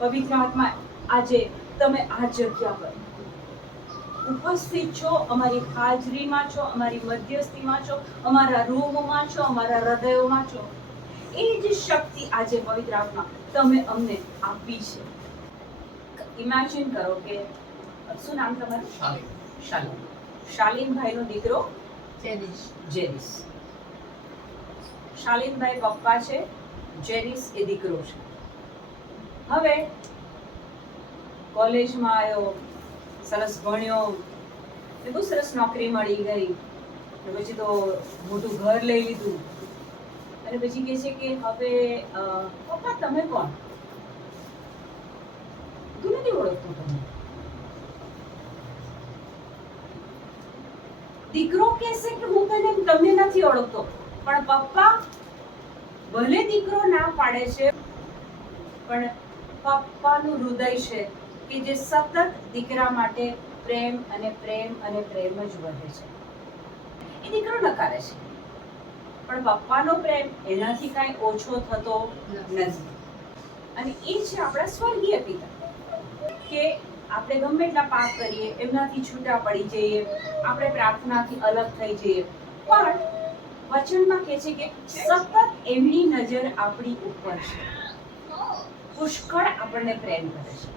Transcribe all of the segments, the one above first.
પવિત્ર આત્મા આજે તમે આ જગ્યા પર ઉપસ્થિત છો અમારી હાજરીમાં છો અમારી મધ્યસ્થીમાં છો અમારા રૂમમાં છો અમારા હૃદયોમાં છો. એ જ શક્તિ આજે પવિત્ર આત્મા તમે અમને આપી છે. ઇમેજિન કરો કે શું નામ તમારું? શાલિન. શાલીનભાઈનો દીકરો? જેરિસ શાલીનભાઈ પપ્પા છે જેનિસ એ દીકરો છે. હવે કોલેજમાં આવ્યો સરસ ભણ્યો, ને બહુ સરસ નોકરી મળી ગઈ. ને પછી તો મોટું ઘર લઈ લીધું. અને પછી કહે છે કે હવે પપ્પા તમે કોણ? તું નથી ઓળખતું તમે દીકરો કહેશે કે હું તને તમને નથી ઓળખતો, પણ પપ્પા ભલે દીકરો ના પાડે છે, પણ પપ્પાનું હૃદય છે કે જે સતત દીકરા માટે પ્રેમ અને પ્રેમ અને પ્રેમ જ વધે છે. એ દીકરો નકારે છે. પણ પપ્પાનો પ્રેમ એનાથી કાંઈ ઓછો થતો નથી. અને એ છે આપણા સ્વર્ગીય પિતા. કે આપણે ગમે એટલા પાપ કરીએ, એમનાથી છૂટા પડી જઈએ, આપણે પ્રાર્થનાથી અલગ થઈ જઈએ. પણ વચનમાં કહે છે કે સતત એમની નજર આપણી ઉપર છે. પુષ્કળ આપણને પ્રેમ કરે છે.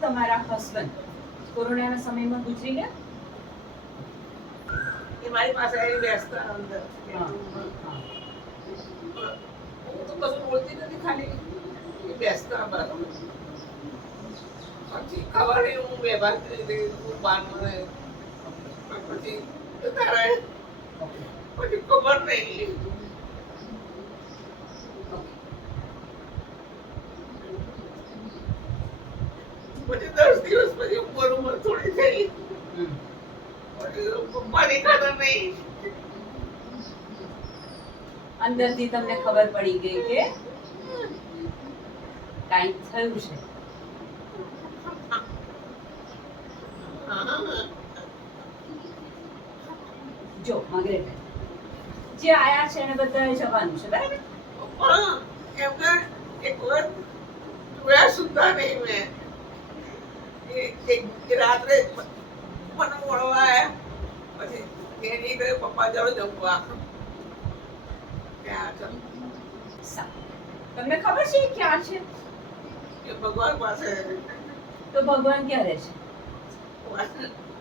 તમારા હસબન્ડ કોરોનાના સમયમાં ગુજરી ગયા? એ મારી પાસે આવીને બેસતા અંદર. હું. તો કશું બોલતી નથી ખાલી. બેસતા બસ પછી ખબર નહીં હું વ્યવહાર કરી હું બારનો પછી પછી ખબર નહીં પછી દસ દિવસ પછી થોડી થઈ હમ. પછી નહીં અંદરથી તમને ખબર પડી ગઈ કે કાંઈક થયું છે. જો માગ્રેટ જે આયા છે એને બધાએ જવાનું છે, બરાબર? એમને એક વાર જોયા સુધા નહીં મેં. રાત્રે મને મળવા આવ્યા પછી એની કહે પપ્પા જોડે જમવા તમને ખબર છે ક્યાં છે? ભગવાન પાસે. તો ભગવાન ક્યાં રહે છે?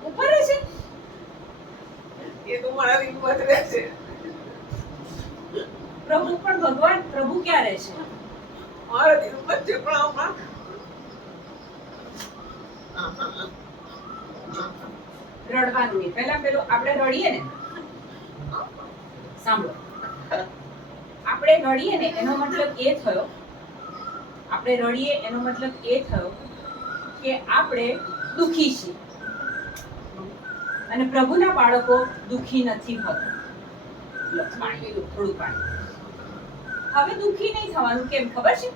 ઉપર રહે છે? એ તો મારા રીતમાં રહે છે. પ્રભુ પણ ભગવાન પ્રભુ ક્યાં રહે છે? મારા રીતમાં જ છે પણ હમણાં રડવાનું પહેલા પેલું આપણે રડીએ ને. સાંભળો. આપણે રડીએ ને એનો મતલબ એ થયો, આપણે રડીએ એનો મતલબ એ થયો કે આપણે દુખી છીએ. અને પ્રભુના બાળકો દુખી નથી હોતા પાણી થોડું પાણી હવે દુખી નહીં થવાનું કેમ? ખબર છે?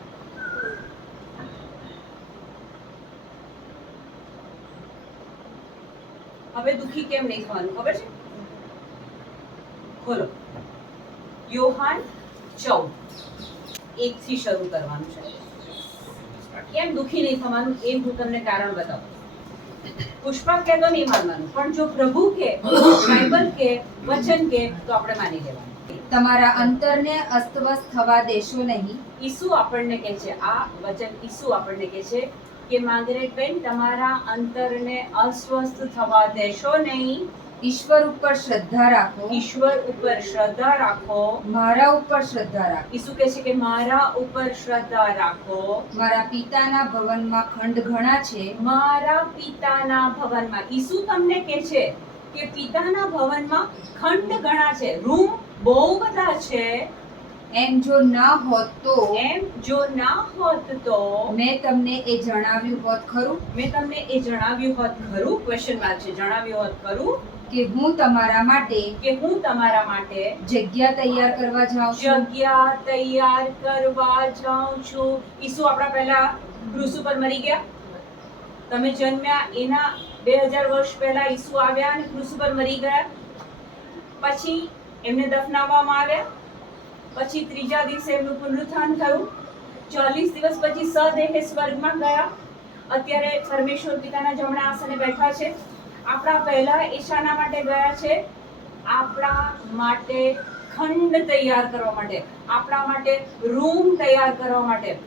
હવે દુખી કેમ નહીં થવાનું ખબર છે? ખોલો. યોહાન ચૌદ. એક થી શરૂ કરવાનું છે. કેમ દુખી નહીં થવાનું એ હું તમને કારણ બતાવું. પુષ્પા કે તો નહીં માનવાનું પણ જો પ્રભુ કે બાઇબલ કે વચન કે તો આપણે માની લેવાનું. તમારા અંતરને અસ્તવ્યસ્ત થવા દેશો નહીં. ઈસુ આપણને કહે છે આ વચન ઈસુ આપણને કહે છે કે માર્ગરેટબેન તમારા અંતરને અસ્વસ્થ થવા દેશો નહીં. ઈશ્વર ઉપર શ્રદ્ધા રાખો. ઈશ્વર ઉપર શ્રદ્ધા રાખો. મારા ઉપર શ્રદ્ધા રાખો. ઈસુ કહે છે કે મારા ઉપર શ્રદ્ધા રાખો. મારા પિતાના ભવનમાં ખંડ ઘણા છે. મારા પિતાના ભવનમાં. ઈસુ તમને કહે છે કે પિતાના ભવનમાં ખંડ ઘણા છે. રૂમ બહુ બધા છે. એમ જો ના હોત તો એમ જો ના હોત તો મેં તમને એ જણાવ્યું હોત ખરું? મેં તમને એ જણાવ્યું હોત ખરું? ક્વેશ્ચન માર્ક છે. જણાવ્યું હોત ખરું? કે હું તમારા માટે કે હું તમારા માટે જગ્યા તૈયાર કરવા જાઉં છું? જગ્યા તૈયાર કરવા જાઉં છું. ઈસુ આપણા પહેલા ક્રુસ ઉપર મરી ગયા. તમે જન્મ્યા એના બે હજાર વર્ષ પહેલા ઈસુ આવ્યા અને ક્રુસ ઉપર મરી ગયા. પછી એમને દફનાવવામાં આવ્યા. પછી ત્રીજા દિવસે એમનું પુનરુત્થાન થયું. ચાલીસ દિવસ પછી સદેહે સ્વર્ગમાં ગયા. અત્યારે પરમેશ્વર પિતાના જમણા આસને બેઠા છે. આપણા પહેલા ઈશાના માટે ગયા છે. આપણા માટે ખંડ તૈયાર કરવા માટે. આપણા માટે રૂમ તૈયાર કરવા માટે.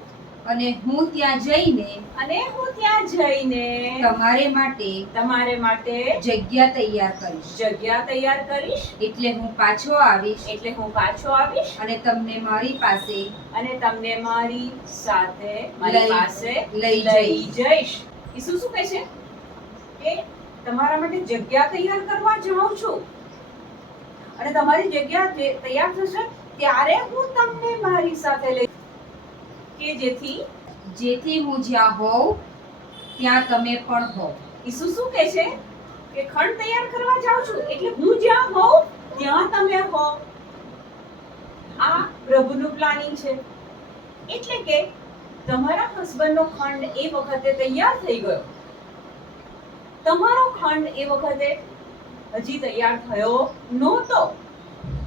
અને હું ત્યાં જઈને અને હું ત્યાં જઈને તમારે માટે તમારે માટે જગ્યા તૈયાર કરીશ. જગ્યા તૈયાર કરીશ. એટલે હું પાછો આવીશ. એટલે હું પાછો આવીશ. અને તમને મારી પાસે અને તમને મારી સાથે મારી પાસે લઈ લઈ જઈશ. ઈસુ શું કહે છે? કે તમારા માટે જગ્યા તૈયાર કરવા જાઉં છું. અને તમારી જગ્યા તૈયાર થશે ત્યારે હું તમને મારી સાથે લઈ કે જેથી જેથી હું જ્યાં હોઉં, ત્યાં તમે પણ હો ઈસુ શું કહે છે? કે ખંડ તૈયાર કરવા જાઉં છું. એટલે હું જ્યાં હોઉં, ત્યાં તમે હો. આ પ્રભુનું પ્લાનિંગ છે. એટલે કે તમારા હસબન્ડનો ખંડ એ વખતે તૈયાર થઈ ગયો. તમારો ખંડ એ વખતે હજી તૈયાર થયો નહોતો.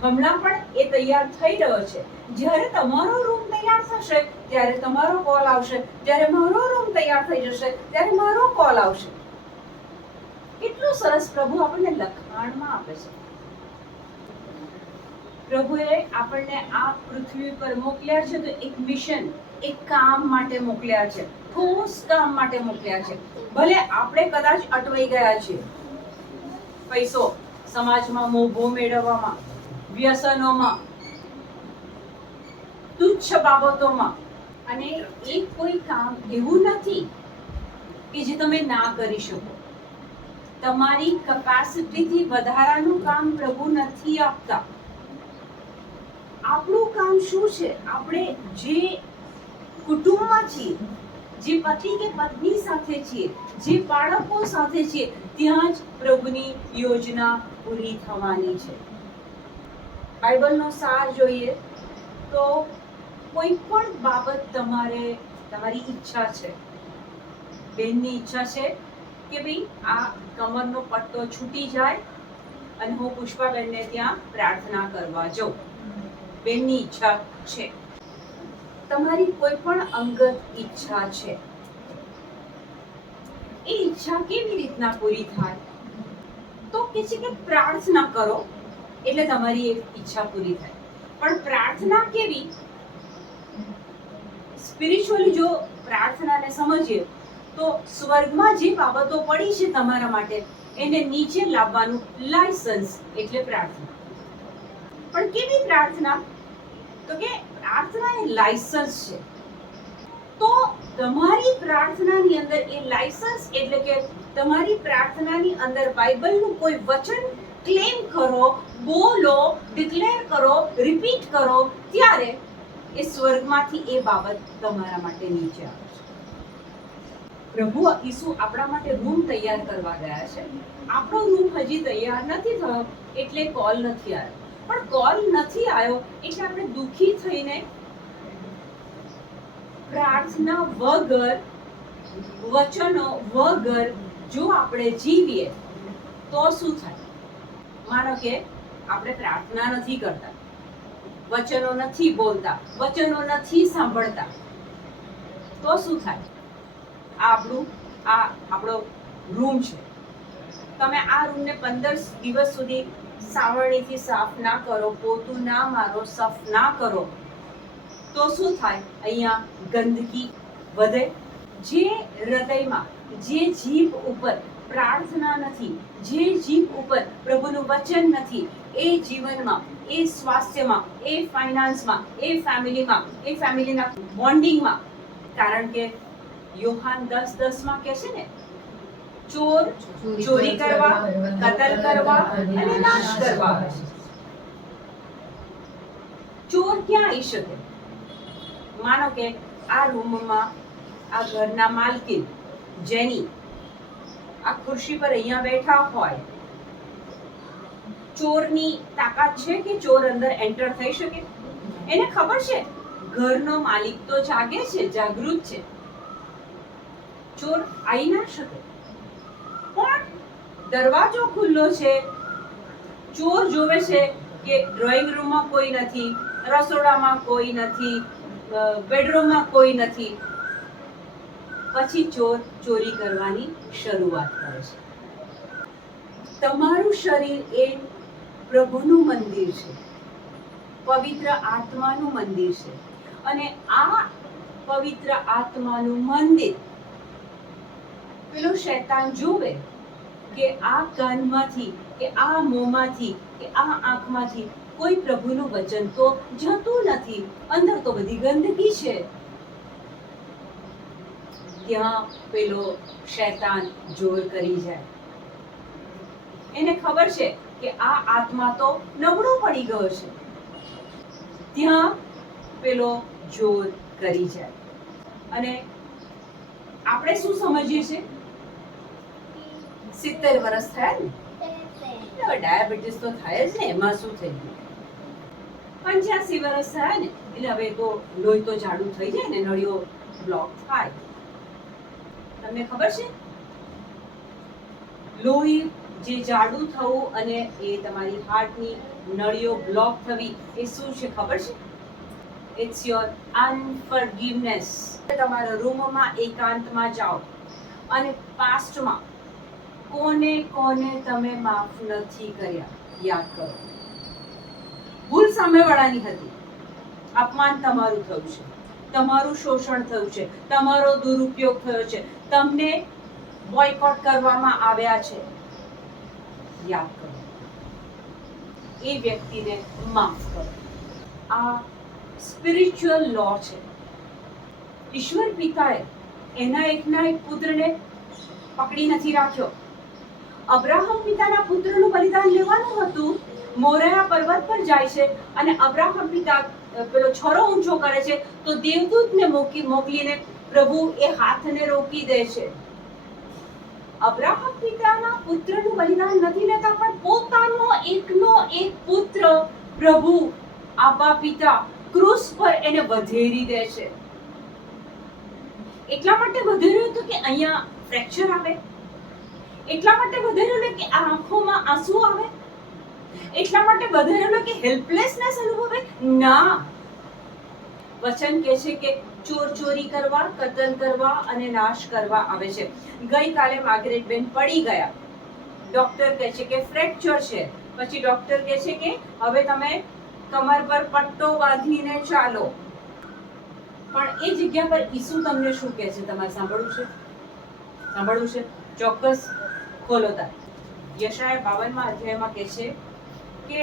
હમણાં પણ એ તૈયાર થઈ રહ્યો છે. જ્યારે તમારો રૂમ તૈયાર થશે, ત્યારે તમારો કોલ આવશે. જ્યારે મારો રૂમ તૈયાર થઈ જશે, ત્યારે મારો કોલ આવશે. કેટલું સરસ પ્રભુ આપણને લખાણમાં આપે છે. પ્રભુએ આપણને આ પૃથ્વી પર મોકલ્યા છે તો એક મિશન એક કામ માટે મોકલ્યા છે. ઠોસ કામ માટે મોકલ્યા છે. ભલે આપણે કદાચ અટવાઈ ગયા છે પૈસો સમાજમાં મોભો મેળવવામાં. વ્યસનોમાં, તુચ્છ બાબતોમાં. અને એ કોઈ કામ એવું નથી કે જે તમે ના કરી શકો. તમારી કેપેસિટીથી વધારાનું કામ પ્રભુ નથી આપતા. આપણું કામ શું છે? આપણે જે કુટુંબમાં છીએ, જે પતિ કે પત્ની સાથે છીએ, જે બાળકો સાથે છીએ, ત્યાં જ પ્રભુની યોજના પૂરી થવાની છે. બાઇબલનો સાર જોઈએ, તો કોઈ પણ બાબત તમારે, તમારી ઈચ્છા છે. બેનની ઈચ્છા છે કે ભાઈ આ કમરનો પટ્ટો છૂટી જાય અને હું પુષ્પાબેનને ત્યાં પ્રાર્થના કરવા જાઉં. બેનની ઈચ્છા છે. તમારી કોઈ પણ અંગત ઈચ્છા છે. એ ઈચ્છા કેવી રીતના પૂરી થાય? તો કે છે કે પ્રાર્થના કરો. એટલે તમારી એક ઈચ્છા પૂરી થાય. પણ પ્રાર્થના કેવી? સ્પિરિચ્યુઅલી જો પ્રાર્થનાને સમજીએ, તો સ્વર્ગમાં જે બાબતો પડી છે તમારા માટે, એને નીચે લાવવાનું લાયસન્સ એટલે પ્રાર્થના. પણ કેવી પ્રાર્થના? તો કે પ્રાર્થના એ લાયસન્સ છે. તો તમારી પ્રાર્થનાની અંદર એ લાયસન્સ એટલે કે તમારી પ્રાર્થનાની અંદર બાઇબલનું કોઈ વચન ક્લેમ કરો, બોલો ડિક્લેર કરો રિપીટ કરો, ત્યારે એ સ્વર્ગમાંથી એ બાબત તમારા માટે નીચે આવે છે. પ્રભુ ઈસુ આપણા માટે રૂમ તૈયાર કરવા ગયા છે. આપણો રૂમ હજી તૈયાર નથી થયો, એટલે કોલ નથી આવ્યો. પણ કોલ નથી આવ્યો એટલે આપણે દુખી થઈને પ્રાર્થના વગર, વચનો વગર જો આપણે જીવીએ, તો શું થાય? માનો કે આપણે પ્રાર્થના નથી કરતા, વચનો નથી બોલતા, વચનો નથી સાંભળતા, તો શું થાય? આ આપણું, આ આપણો રૂમ છે. તમે આ રૂમને પંદર દિવસ સુધી સાવરણીથી સાફ ના કરો, પોતું ના મારો, સાફ ના કરો, તો શું થાય? અહીંયા ગંદકી વધે. જે હૃદયમાં, જે જીભ ઉપર પ્રાર્થના નથી. જે જીભ ઉપર પ્રભુનું વચન નથી એ જીવનમાં એ સ્વાસ્થ્યમાં એ ફાઇનાન્સમાં એ ફેમિલીમાં એ ફેમિલીના બોન્ડિંગમાં. કારણ કે યોહાન દસ દસમાં કહે છે ને ચોર ચોરી કરવા કતલ કરવા અને નાશ કરવા. ચોર ક્યાં આવી શકે? માનો કે આ રૂમમાં આ ઘરના માલકીન જેની આ ખુરશી પર અહીંયા બેઠા હોય, ચોરની તાકાત છે કે ચોર અંદર એન્ટર થઈ શકે? એને ખબર છે? ઘરનો માલિક તો જાગે છે, જાગૃત છે. ચોર આવી ના શકે. પણ દરવાજો ખુલ્લો છે. ચોર જોવે છે કે ડ્રોઈંગ રૂમમાં કોઈ નથી, રસોડામાં કોઈ નથી બેડરૂમમાં કોઈ નથી. પછી ચોર ચોરી કરવાની શરૂઆત કરે છે. તમારું શરીર એ પ્રભુનું મંદિર છે. પવિત્ર આત્માનું મંદિર છે. અને આ પવિત્ર આત્માનું મંદિર પેલો શૈતાન જોવે કે આ કાનમાંથી, કે આ મોંમાંથી, કે આ આંખમાંથી કોઈ પ્રભુનું વચન તો જતું નથી. અંદર તો બધી ગંદકી છે. ત્યાં પેલો શૈતાન જોર કરી જાય. એને ખબર છે કે આ આત્મા તો નબળો પડી ગયો છે. ત્યાં પેલો જોર કરી જાય. અને આપણે શું સમજીએ છીએ? સિત્તેર વર્ષ થયા ને? ડાયાબિટીસ તો થાય જ ને, એમાં શું થઈ ગયું? પંચ્યાસી વર્ષ થયા ને, એટલે હવે તો લોહી તો જાડું થઈ જાય ને, નળીઓ બ્લોક થાય. તમને ખબર છે? લોહી જે જાડું થવું અને એ તમારી હાર્ટની નળીઓ બ્લોક થવી, એ શું છે ખબર છે? ઇટ્સ યોર અનફર્ગિવનેસ તમારા રૂમમાં એકાંતમાં જાઓ અને પાસ્ટમાં કોને કોને તમે માફ નથી કર્યા, યાદ કરો. ભૂલ સામેવાળાની હતી. અપમાન તમારું થયું છે. તમારું શોષણ થયું છે, તમારો દુરુપયોગ થયો છે, તમને બોયકોટ કરવામાં આવ્યા છે. યાદ કરો. એ વ્યક્તિને માફ કરો. આ સ્પિરિચ્યુઅલ લો છે. ઈશ્વર પિતાએ એના એકના એક પુત્રને પકડી નથી રાખ્યો. અબ્રાહમ પિતાના પુત્રનું બલિદાન લેવાનું હતું. મોરેરા પર્વત પર જાય છે અને અબ્રાહમ પિતા પેલો છરો ઊંચો કરે છે, તો દેવદૂતને મોકી, મોકલીને પ્રભુ એ હાથને રોકી દે છે. અબ્રાહમ પિતાના પુત્રનું બલિદાન નથી લેતા, પણ પોતાનો એકનો એક પુત્ર પ્રભુ, આપા પિતા, ક્રૂસ પર એને વધેરી દે છે. એટલા માટે વધેર્યું હતું કે અહીંયા ફ્રેક્ચર આવે. એટલા માટે વધેરેલો કે આંખોમાં આંસુ આવે. એટલા માટે વધેરેલો કે હેલ્પલેસનેસ અનુભવે? ના. વચન કહે છે કે ચોર ચોરી કરવા, કતલ કરવા અને નાશ કરવા આવે છે. ગઈકાલે માર્ગરેટ બેન પડી ગયા. ડોક્ટર કહે છે કે ફ્રેક્ચર છે. પછી ડોક્ટર કહે છે કે હવે તમે કમર પર પટ્ટો બાંધીને ચાલો. પણ એ જગ્યા પર ઈસુ તમને શું કહે છે? તમારે સાંભળવું છે? સાંભળવું છે? ચોક્કસ ખોલો તાર. યશાય બાવનમાં અધ્યાયમાં કહે છે કે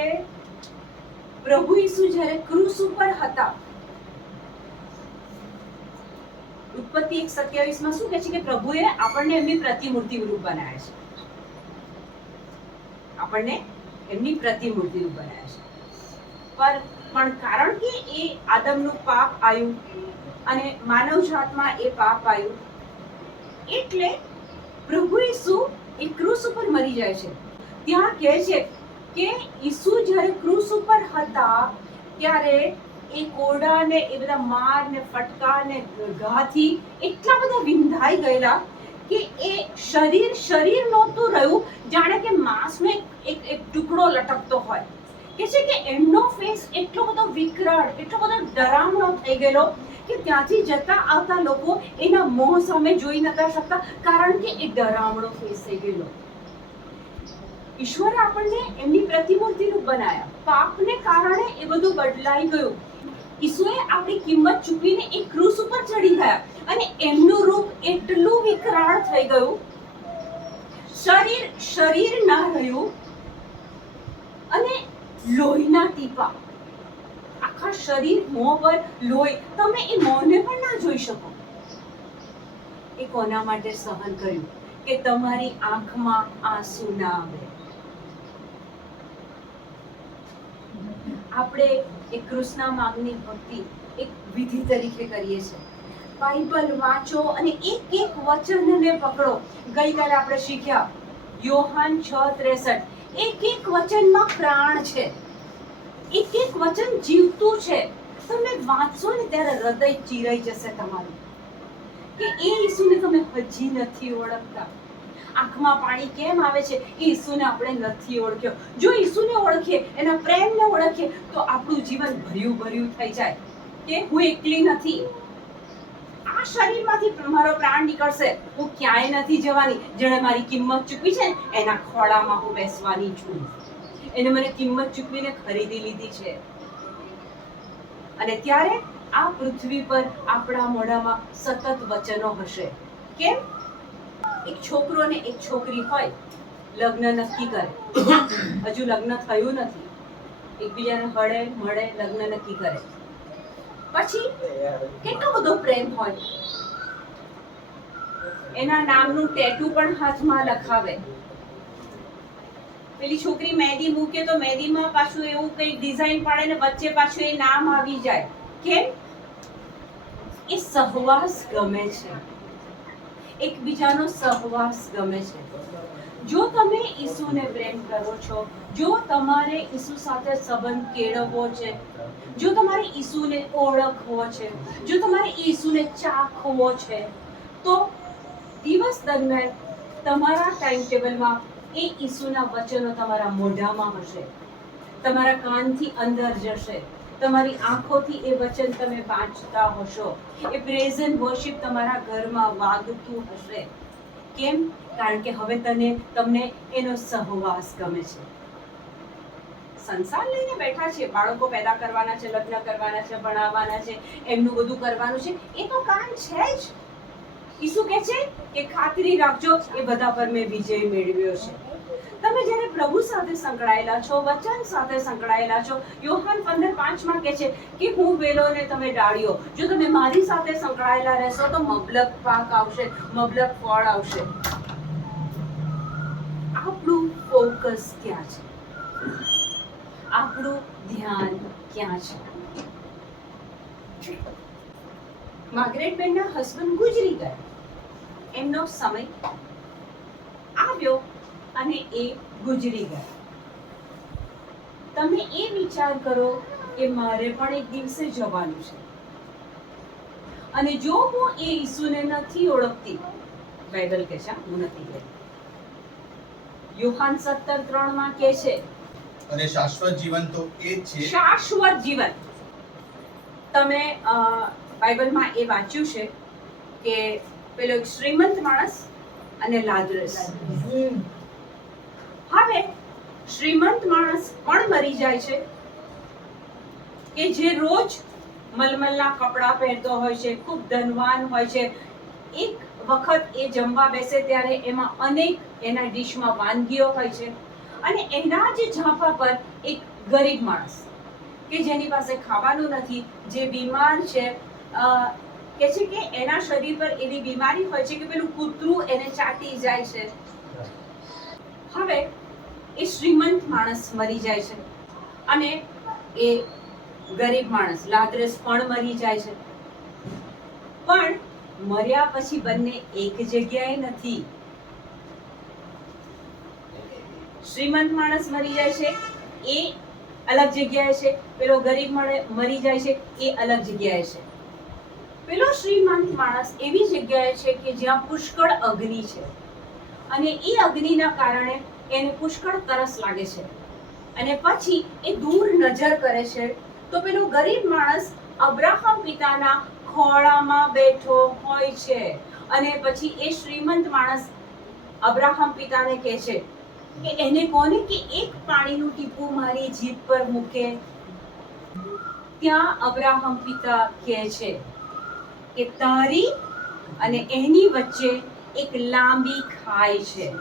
પ્રભુ ઈસુ જ્યારે ક્રૂસ ઉપર હતા, ઉત્પત્તિ એક સત્યાવીસમાં શું કહે છે કે પ્રભુએ આપણને એમની પ્રતિમૂર્તિ રૂપ બનાવ્યા છે. આપણને એમની પ્રતિમૂર્તિ રૂપ બનાવ્યા છે. પર, પણ કારણ કે એ આદમનું પાપ આવ્યું અને માનવ જાતમાં એ પાપ આવ્યું, એટલે પ્રભુ ઈસુ એ ક્રૂસ ઉપર મરી જાય છે. ત્યાં કહે છે કે ઈસુ જ્યારે ક્રૂસ ઉપર હતા, ત્યારે એ કોરડા ને એ બધા માર ને ફટકા ને ઘાથી એટલા બધા વિંધાઈ ગયેલા કે એ શરીર શરીર નહોતું રહ્યું, જાણે કે માંસનો એક એક ટુકડો લટકતો હોય. કે છે કે એમનો ફેસ એટલો બધો વિકરાળ, એટલો બધો ડરામણો થઈ ગયેલો કે ત્યાંથી જતા આવતા લોકો એના મોં સામે જોઈ નતા શકતા, કારણ કે એ ડરામણો ફેસ થઈ ગયેલો. ઈશ્વરે આપણને એમની પ્રતિમૂર્તિ રૂપ બનાયા પાપને કારણે એ બધું બદલાઈ ગયું. ઈસુએ આપણી કિંમત ચૂકવીને એક ક્રૂસ ઉપર ચડી ગયા અને એમનું રૂપ એટલું વિકરાળ થઈ ગયું. શરીર શરીર ના રહ્યું અને લોહીના ટીપા. આખા શરીર મોં પર લોહી. તમે એ મોંને પણ ના જોઈ શકો. એ કોના માટે સહન કર્યું? કે તમારી આંખમાં આંસુ ના આવે. આપણે એ કૃષ્ણ માગની ભક્તિ એક વિધિ તરીકે કરીએ છીએ. બાઇબલ વાંચો અને એક એક વચનને પકડો. ગઈકાલે આપણે શીખ્યા, યોહાન છ ત્રેસઠ. એક એક વચનમાં પ્રાણ છે. એક એક વચન જીવતું છે. તમે વાંચશો ને ત્યારે હૃદય ચીરાઈ જશે તમારું. કે એ ઈસુને તમે હજી નથી ઓળખતા. આંખમાં પાણી કેમ આવે છે? એ ઈસુને આપણે નથી ઓળખ્યો. જો ઈસુને ઓળખીએ, એના પ્રેમને ઓળખીએ, તો આપણું જીવન ભર્યું ભર્યું થઈ જાય. કે હું એકલી નથી. આ શરીરમાંથી મારો પ્રાણ નીકળશે. હું ક્યાંય નથી જવાની. જેણે મારી કિંમત ચૂકવી છે એના ખોળામાં હું બેસવાની છું. એને મને કિંમત ચૂકવીને ખરીદી લીધી છે. અને ત્યારે આ પૃથ્વી પર આપણા મોઢામાં સતત વચનો હશે. કેમ? એક છોકરો ને એક છોકરી હોય, લગ્ન નક્કી કરે. હજુ લગ્ન થયું નથી. એકબીજાને હળે મળે, લગ્ન નક્કી કરે. પછી કેટલો બધો પ્રેમ હોય. એના નામનું ટેટુ પણ હાથમાં લખાવે. પેલી છોકરી મહેંદી મૂકે તો મહેંદીમાં પાછું એવું કંઈક ડિઝાઇન પાડે ને વચ્ચે પાછું એ નામ આવી જાય. કેમ? એ સહવાસ ગમે છે. એકબીજાનો સહવાસ ગમે છે. જો તમે ઈસુને પ્રેમ કરો છો, જો તમારે ઈસુ સાથે સંબંધ કેળવવો છે, જો તમારે ઈસુને ઓળખવો છે, જો તમારે ઈસુને ચાખવો છે, તો દિવસ દરમિયાન તમારા ટાઈમ ટેબલમાં એ ઈસુના વચનો તમારા મોઢામાં હશે. તમારા કાનથી અંદર જશે. તમારી આંખોથી એ વચન તમે વાંચતા હશો. એ પ્રેઝન્ટ વર્શિપ તમારા ઘરમાં વાગતું હશે. કેમ? કારણ કે હવે તને, તમને એનો સહવાસ ગમે છે. સંસાર લઈને બેઠા છે. બાળકો પેદા કરવાના છે, લગ્ન કરવાના છે, ભણાવવાના છે, એમનું બધું કરવાનું છે. એ તો કામ છે જ. ઈસુ કહે છે કે ખાતરી રાખજો, એ બધા પર મેં વિજય મેળવ્યો છે. તમે જ્યારે પ્રભુ સાથે સંકળાયેલા છો, વચન સાથે સંકળાયેલા છો, યોહાન પંદર પાંચમાં કહે છે કે હું વેલો ને તમે ડાળીઓ. જો તમે મારી સાથે સંકળાયેલા રહેશો તો મબલક પાક આવશે, મબલક ફળ આવશે. આપણું ફોકસ ક્યાં છે? આપણું ધ્યાન ક્યાં છે? માર્ગરેટ બેનના હસબન્ડ ગુજરી ગયા. એમનો સમય આવ્યો. અને એ ગુજરી ગયા. તમે એ વિચાર કરો કે મારે પણ એક દિવસે જવાનું છે. અને જો હું એ ઈસુને નથી ઓળખતી બાઇબલ કહે છે હું નથી ગઈ. યોહાન સત્તર ત્રણમાં કહે છે અને શાશ્વત જીવન તો એ છે. શાશ્વત જીવન. તમે બાઇબલમાં એ વાંચ્યું છે કે પેલો એક શ્રીમંત માણસ અને લાજરસ હવે શ્રીમંત માણસ પણ મરી જાય છે કે જે રોજ મલમલના કપડાં પહેરતો હોય છે ખૂબ ધનવાન હોય છે. એક વખત એ જમવા બેસે ત્યારે એમાં અનેક એના ડીશમાં વાનગીઓ હોય છે. અને એના જ ઝાંપા પર એક ગરીબ માણસ કે જેની પાસે ખાવાનું નથી જે બીમાર છે કે છે કે એના શરીર પર એવી બીમારી હોય છે કે પેલું કૂતરું એને ચાટી જાય છે. હવે એ શ્રીમંત માણસ મરી જાય છે. અને એ ગરીબ માણસ, લાદ્રસ પણ મરી જાય છે. પણ મર્યા પછી બંને એક જગ્યાએ નથી. શ્રીમંત માણસ મરી જાય છે, એ અલગ જગ્યાએ છે. પેલો ગરીબ મરી જાય છે, એ અલગ જગ્યાએ છે. પેલો શ્રીમંત માણસ એવી જગ્યાએ છે કે જ્યાં પુષ્કળ અગ્નિ છે. અને એ અગ્નિના કારણે એને પુષ્કળ તરસ લાગે છે. અને પછી એ દૂર નજર કરે છે. તો પેલો ગરીબ માણસ અબ્રાહમ પિતાના ખોળામાં બેઠો હોય છે. અને પછી એ શ્રીમંત માણસ અબ્રાહમ પિતાને કહે છે કે એને કોને કે એક પાણીનું ટીપું મારી જીભ પર મૂકે? ત્યાં અબ્રાહમ પિતા કહે છે કે તારી અને એની વચ્ચે એક લાંબી ખાઈ છે.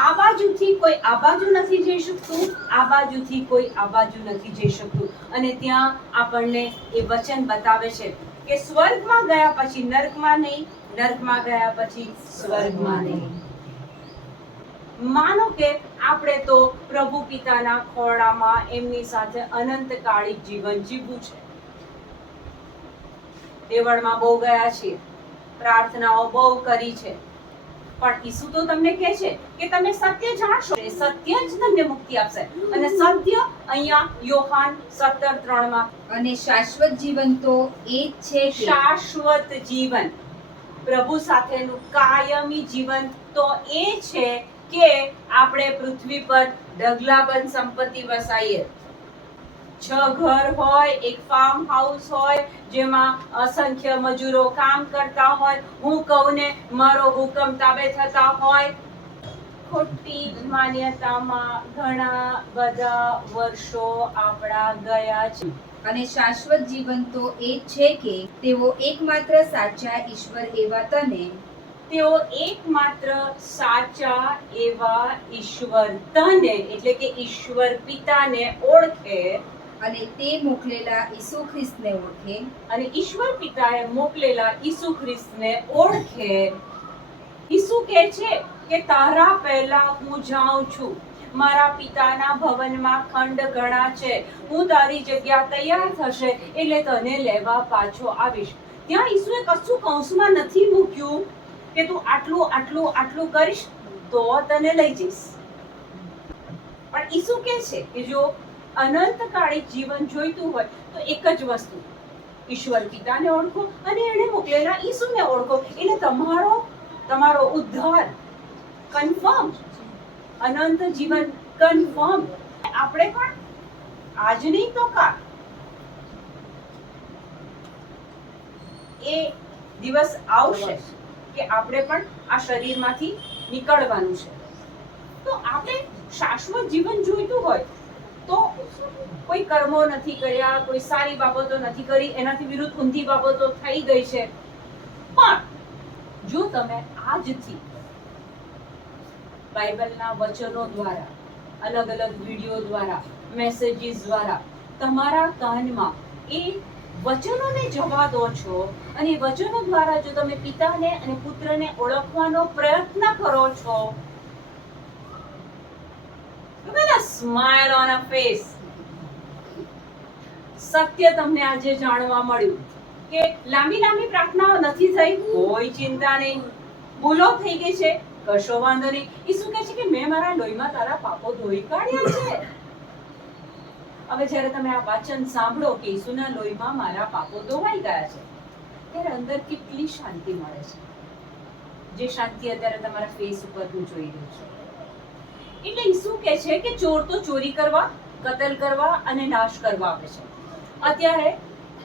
આ બાજુથી કોઈ આ બાજુ નથી જઈ શકતું, આ બાજુથી કોઈ આ બાજુ નથી જઈ શકતું. અને ત્યાં આપણને એ વચન બતાવે છે કે સ્વર્ગમાં ગયા પછી નર્કમાં નહીં, નર્કમાં ગયા પછી સ્વર્ગમાં નહીં. માનો કે આપણે તો પ્રભુ પિતાના ખોળામાં એમની સાથે અનંતકાળી જીવન જીવવું છે. દેવળમાં બહુ ગયા છીએ. પ્રાર્થનાઓ બહુ કરી છે. પણ ઈસુ તો તમને કહે છે કે તમે સત્ય જાણશો. સત્ય જ તમને મુક્તિ આપશે. અને સત્ય અહીંયા યોહાન સત્તર ત્રણમાં અને શાશ્વત જીવન તો એ જ છે શાશ્વત જીવન. પ્રભુ સાથેનું કાયમી જીવન તો એ છે કે આપણે પૃથ્વી પર ઢગલાબંધ સંપત્તિ વસાઈએ. છ ઘર હોય એક ફાર્મ હાઉસ હોય જેમાં અસંખ્ય મજૂરો કામ કરતા હોય. હું કહું ને મારો હુકમ તાબે થતા હોય. ખોટી માન્યતામાં ઘણા બધા વર્ષો આપણા ગયા છે. અને શાશ્વત જીવન તો એ છે કે તેઓ એકમાત્ર સાચા ઈશ્વર એવા તને. તેઓ એકમાત્ર સાચા એવા ઈશ્વર તને એટલે કે ઈશ્વર પિતાને ઓળખે. અને તે મોકલેલા ઈસુ ખ્રિસ્તને ઓળખે. અને ઈશ્વર પિતાએ મોકલેલા ઈસુ ખ્રિસ્તને ઓળખે. ઈસુ કહે છે કે, તારા પહેલા હું જાઉં છું. મારા પિતાના ભવનમાં ખંડ ઘણા છે. હું તારી જગ્યા તૈયાર થશે, એટલે તને લેવા પાછો આવીશ. ત્યાં ઈસુએ કશું કૌંસમાં નથી મૂક્યું કે, તું આટલું આટલું આટલું કરીશ તો તને લઈ જઈશ. પણ ઈસુ કહે છે કે, જો અનંતકાળી જીવન જોઈતું હોય તો એક જ વસ્તુ. ઈશ્વર પિતાને ઓળખો અને એણે મોકલેલા ઈસુને ઓળખો. એટલે તમારો તમારો ઉદ્ધાર કન્ફર્મ અનંત જીવન કન્ફર્મ આપણે પણ આજ નહીં તો કા એ દિવસ આવશે કે આપણે પણ આ શરીરમાંથી નીકળવાનું છે. તો આપણે શાશ્વત જીવન જોઈતું હોય કોઈ કર્મો નથી કર્યા, કોઈ સારી બાબતો નથી કરી, એનાથી વિરુદ્ધ ઊંધી બાબતો થઈ ગઈ છે પણ જો તમે આજથી બાઇબલના વચનો દ્વારા, અલગ અલગ વીડિયો દ્વારા મેસેજીસ દ્વારા તમારા કાનમાં એ વચનોને જવા દો છો અને વચનો દ્વારા જો તમે પિતાને અને પુત્રને ઓળખવાનો પ્રયત્ન કરો છો, Look at the smile. સત્ય તમને આજે જાણવા મળ્યું કે લાંબી લાંબી પ્રાર્થનાઓ નથી થઈ, કોઈ ચિંતા નહીં. ભૂલો થઈ ગઈ છે, કશો વાંધો નહીં. ઈસુ કહે છે કે મેં મારા લોહીમાં તારા પાપો ધોઈ કાઢ્યા છે? હવે જ્યારે તમે આ વાચન સાંભળો કે ઈસુના લોહીમાં મારા પાપો ધોવાઈ ગયા છે, ત્યારે અંદર કેટલી શાંતિ મળે છે? જે શાંતિ અત્યારે તમારા ફેસ ઉપર હું જોઈ રહ્યો છું. એટલે ઈસુ કહે છે કે ચોર તો ચોરી કરવા, કતલ કરવા અને નાશ કરવા આવે છે. અત્યારે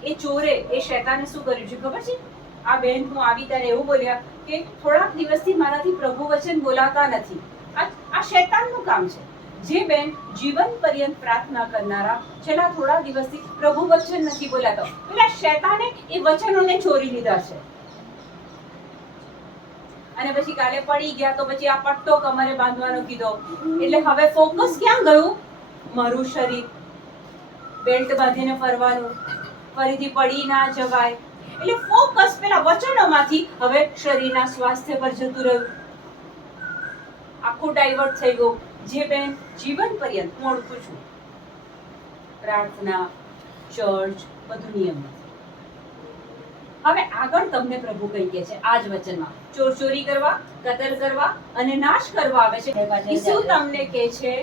એ ચોરે, એ શેતાને શું કર્યું છે ખબર છે? આ બેન હું આવી ત્યારે એવું બોલ્યા કે થોડાક દિવસથી મારાથી પ્રભુ વચન બોલાતા નથી. આ શેતાનનું કામ છે. જે બેન જીવન પર્યંત પ્રાર્થના કરનારા છેલ્લા થોડા દિવસથી પ્રભુ વચન નથી બોલાતો. એટલે શેતાને એ વચનોને ચોરી લીધા છે. અને પછી કાલે પડી ગયા તો પછી આ પટ્ટો કમરે બાંધવાનો કીધો. એટલે હવે ફોકસ ક્યાં ગયું? મારું શરીર. બેલ્ટ બાંધીને ફરવાનું. ફરીથી પડી ના જવાય. એટલે ફોકસ પેલા વચનોમાંથી હવે શરીરના સ્વાસ્થ્ય પર જતું રહ્યું. આખું ડાયવર્ટ થઈ ગયું. જે બેન જીવન પર્યંત હું ઓળખું છું પ્રાર્થના ચર્ચ બધું નિયમ. હવે આગળ તમને પ્રભુ કહી કે છે આ જ વચનમાં. ચોર ચોરી કરવા કતલ કરવા અને નાશ કરવા આવે છે. ઈસુ તમને કહે છે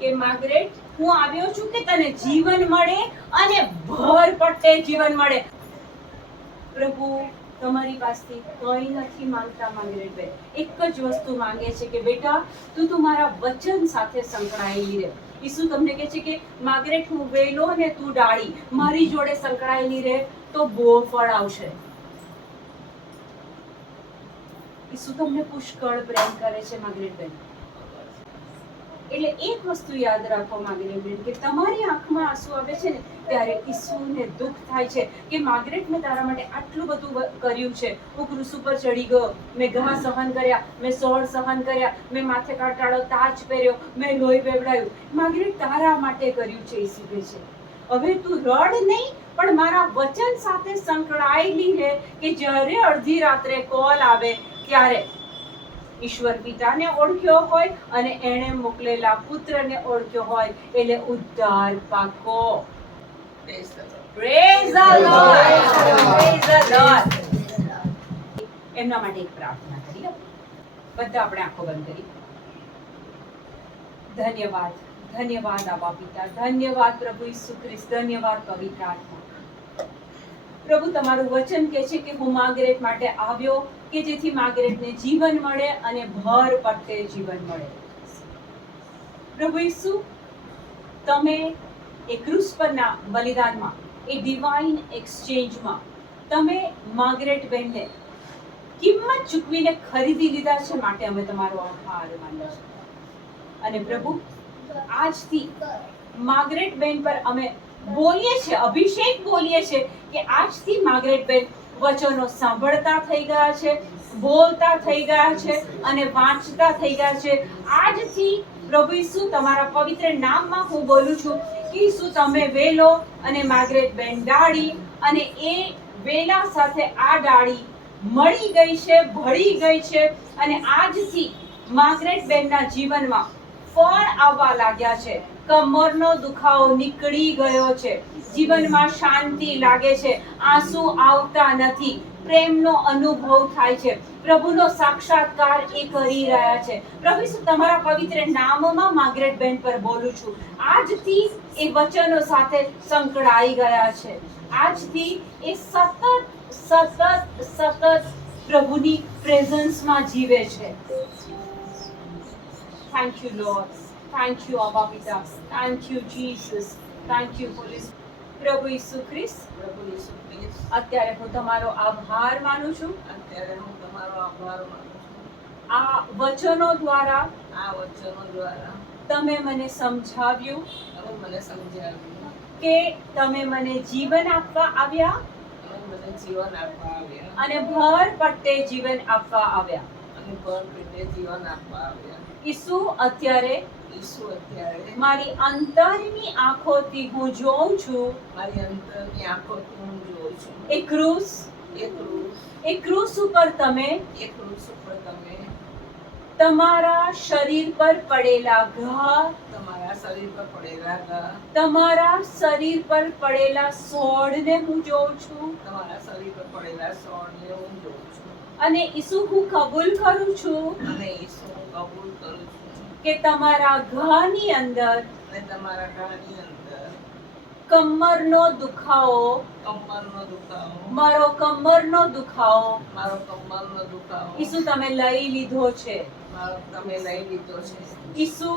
કે માર્ગરેટ હું આવ્યો છું કે તને જીવન મળે અને ભર પડતે જીવન મળે. પ્રભુ, તમારી પાસેથી કંઈ નથી માંગતા માર્ગરેટ બેન. એક જ વસ્તુ માંગે છે કે બેટા, તું તું મારા વચન સાથે સંકળાયેલી રહે. ઈસુ તમને કહે છે કે માર્ગરેટ હું વેલો ને તું ડાળી. મારી જોડે સંકળાયેલી રહે તો બહુ ફળ આવશે. ઈસુ તમને પુષ્કળ પ્રેમ કરે છે માર્ગરેટ બેન. એટલે એક વસ્તુ યાદ રાખવા માર્ગરેટ બેન, કે તમારી આંખમાં આંસુ આવે છે ને, ત્યારે ઈસુને દુઃખ થાય છે કે માર્ગરેટ મેં તારા માટે આટલું બધું કર્યું છે. હું ક્રુસ ઉપર ચડી ગયો, મેં ઘા સહન કર્યા, મેં સોળ સહન કર્યા, મેં માથે કાટાળો તાજ પહેર્યો, મેં લોહી બેવડાયું માર્ગરેટ તારા માટે કર્યું છે ઈસુ કહે છે. હવે તું રડ નહીં, પણ મારા વચન સાથે સંકળાયેલી રહે કે જ્યારે અડધી રાત્રે કોલ આવે, ત્યારે ઈશ્વર પિતાને ઓળખ્યો હોય અને એણે મોકલેલા પુત્રને ઓળખ્યો હોય એટલે ઉદ્ધાર પાકો. એમના માટે એક પ્રાર્થના કરીએ બધા આપણે આંખો બંધ કરી. ધન્યવાદ. ધન્યવાદ આબા પિતા. ધન્યવાદ પ્રભુ ઈસુ ખ્રિસ્ત. ધન્યવાદ પવિત્ર આત્મા. પ્રભુ તમારું વચન કહે છે કે હું માર્ગરેટ માટે આવ્યો કે જેથી માર્ગરેટને જીવન મળે અને ભર પડતે જીવન મળે. પ્રભુ ઈસુ, તમે એ ક્રુસ પરના બલિદાનમાં, એ ડિવાઇન એક્સચેન્જમાં તમે માર્ગરેટ બેનને કિંમત ચૂકવીને ખરીદી લીધા છે માટે અમે તમારો આભાર માનીએ છીએ. અને પ્રભુ, આજથી માર્ગરેટ બેન પર અમે બોલીએ છીએ, અભિષેક બોલીએ છીએ કે આજથી માર્ગરેટ બેન વચનો સાંભળતા થઈ ગયા છે, બોલતા થઈ ગયા છે અને વાંચતા થઈ ગયા છે. આજથી પ્રભુ ઈસુ તમારા પવિત્ર નામમાં હું બોલું છું. કે ઈસુ, તમે વેલો અને માર્ગરેટ બેન ડાળી અને એ વેલા સાથે આ ડાળી મળી ગઈ છે, ભળી ગઈ છે અને આજથી માર્ગરેટ બેનના જીવનમાં ફળ આવવા લાગ્યા છે. કમરનો દુખાવો નીકળી ગયો છે. જીવનમાં શાંતિ લાગે છે. આંસુ આવતા નથી. પ્રેમનો અનુભવ થાય છે. પ્રભુનો સાક્ષાત્કાર એ કરી રહ્યા છે. પ્રભુ શું તમારા પવિત્ર નામમાં માર્ગરેટ બેન પર બોલું છું. આજથી એ વચનો સાથે સંકળાઈ ગયા છે. આજથી એ સતત સતત સતત પ્રભુની પ્રેઝન્સમાં જીવે છે. Thank you lord thank you અબા પિતા thank you Jesus thank you holy પ્રભુ ઈસુ ખ્રિસ્ત પ્રભુ ઈસુ ખ્રિસ્ત, અત્યારે હું તમારો આભાર માનું છું. અત્યારે હું તમારો આભાર માનું છું. આ વચનો દ્વારા આ વચનો દ્વારા તમે મને સમજાવ્યું તમે મને સમજાવ્યું. કે તમે મને જીવન આપવા આવ્યા મને જીવન આપવા આવ્યા. અને ભર પટ્ટે જીવન આપવા આવ્યા. અને ભર પટ્ટે જીવન આપવા આવ્યા. ઈસુ અત્યારે ઈસુ અત્યારે. મારી અંતરની આંખોથી હું જોઉં છું મારી અંતરની આંખોથી હું જોઉં છું. એ ક્રૂસ એ ક્રૂસ. એ ક્રૂસ ઉપર તમે એ ક્રૂસ ઉપર તમે. તમારા શરીર પર પડેલા ઘા તમારા શરીર પર પડેલા ઘા. તમારા શરીર પર પડેલા સોળને હું જોઉં છું. તમારા શરીર પર પડેલા સોળને હું જોઉં છું. અને ઈસુ હું કબૂલ કરું છું. અને ઈસુ હું કબૂલ કરું છું કે તમારા ઘાની અંદર અને તમારા ઘાની અંદર કમરનો દુખાવો કમરનો દુખાવો મારો કમરનો દુખાવો. મારો કમરનો દુખાવો. ઈસુ તમે લઈ લીધો છે. મારો તમે લઈ લીધો છે. ઈસુ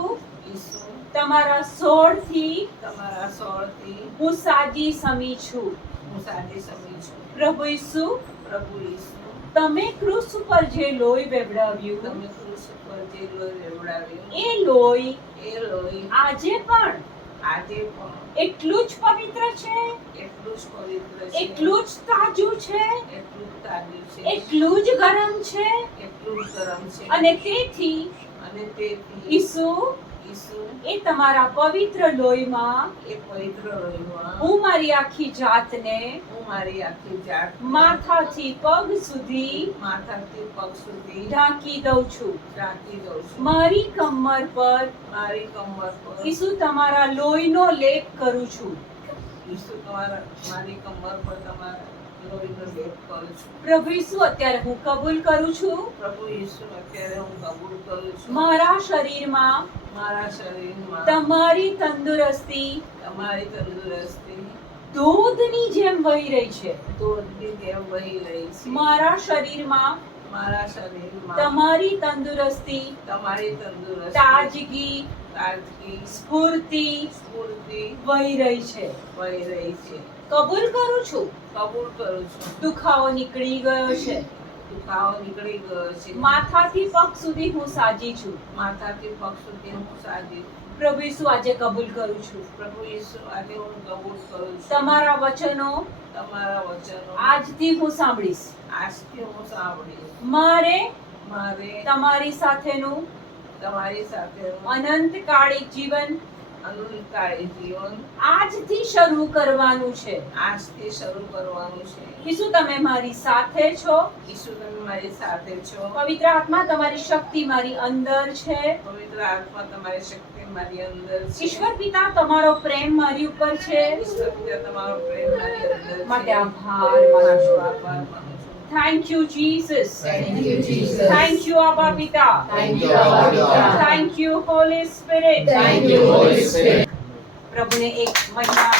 ઈસુ તમારા સોળથી તમારા સોળથી હું સાજી સમી છું. હું સાજી સમી છું. પ્રભુ ઈસુ પ્રભુ ઈસુ તમે ક્રુસ ઉપર જે લોહી વેવડાવ્યું તમે ક્રૂસ એ લોહી? એ લોહી. આજે પણ? આજે પણ. એટલું જ પવિત્ર છે? એટલું જ પવિત્ર છે. એટલું જ તાજું છે? એટલું જ તાજું છે. એટલું જ ગરમ છે? એટલું જ ગરમ છે. અને તેથી અને તેથી ઈસુ એ તમારા પવિત્ર લોહીમાં એ પવિત્ર લોહીમાં હું મારી આખી જાતને હું મારી આખી જાત માથાથી પગ સુધી માથાથી પગ સુધી ઢાંકી દઉં છું. ઢાંકી દઉં છું. મારી કમર પર મારી કમર પર ઈસુ તમારા લોહીનો લેપ કરું છું. ઈસુ તમારા મારી કમર પર તમારા પ્રભુ ઈસુ અત્યારે હું કબૂલ કરું છું? પ્રભુ ઈસુ અત્યારે હું કબૂલ કરું છું. મારા શરીરમાં મારા શરીરમાં તમારી તંદુરસ્તી તમારી તંદુરસ્તી દૂધની જેમ વહી રહી છે. દૂધની જેમ વહી રહી છે. મારા શરીરમાં મારા શરીરમાં તમારી તંદુરસ્તી તમારી તંદુરસ્તી તાજગી તાજગી સ્ફૂર્તિ સ્ફૂર્તિ વહી રહી છે. વહી રહી છે. કબૂલ કરું છું? કબૂલ કરું છું. દુખાવો નીકળી ગયો છે. દુખાવો નીકળી ગયો છે. માથાથી પગ સુધી હું સાજી છું. માથાથી પગ સુધી હું સાજી પ્રભુ ઈસુ આજે કબૂલ કરું છું. પ્રભુ ઈસુ આજે હું કબૂલ કરું છું. તમારા વચનો તમારા વચનો આજથી હું સાંભળીશ. આજથી હું સાંભળીશ. મારે મારે તમારી સાથેનું તમારી સાથે અનંતકાળી જીવન જીવન આજથી શરૂ કરવાનું છે. આજથી શરૂ કરવાનું છે. ઈસુ તમે મારી સાથે છો? ઈસુ તમે મારી સાથે છો. પવિત્ર આત્મા તમારી શક્તિ મારી અંદર છે. પવિત્ર આત્મા તમારી શક્તિ મારી અંદર છે. ઈશ્વર પિતા તમારો પ્રેમ મારી ઉપર છે. ઈશ્વર પિતા તમારો પ્રેમ મારી અંદર છે. માટે આભાર છું. આભાર Thank you, Jesus. Thank you, Jesus. Thank you, Abba Pita. Thank you, Abba Pita. Thank you, Holy Spirit. Thank you, Holy Spirit. प्रभु ने एक महिमा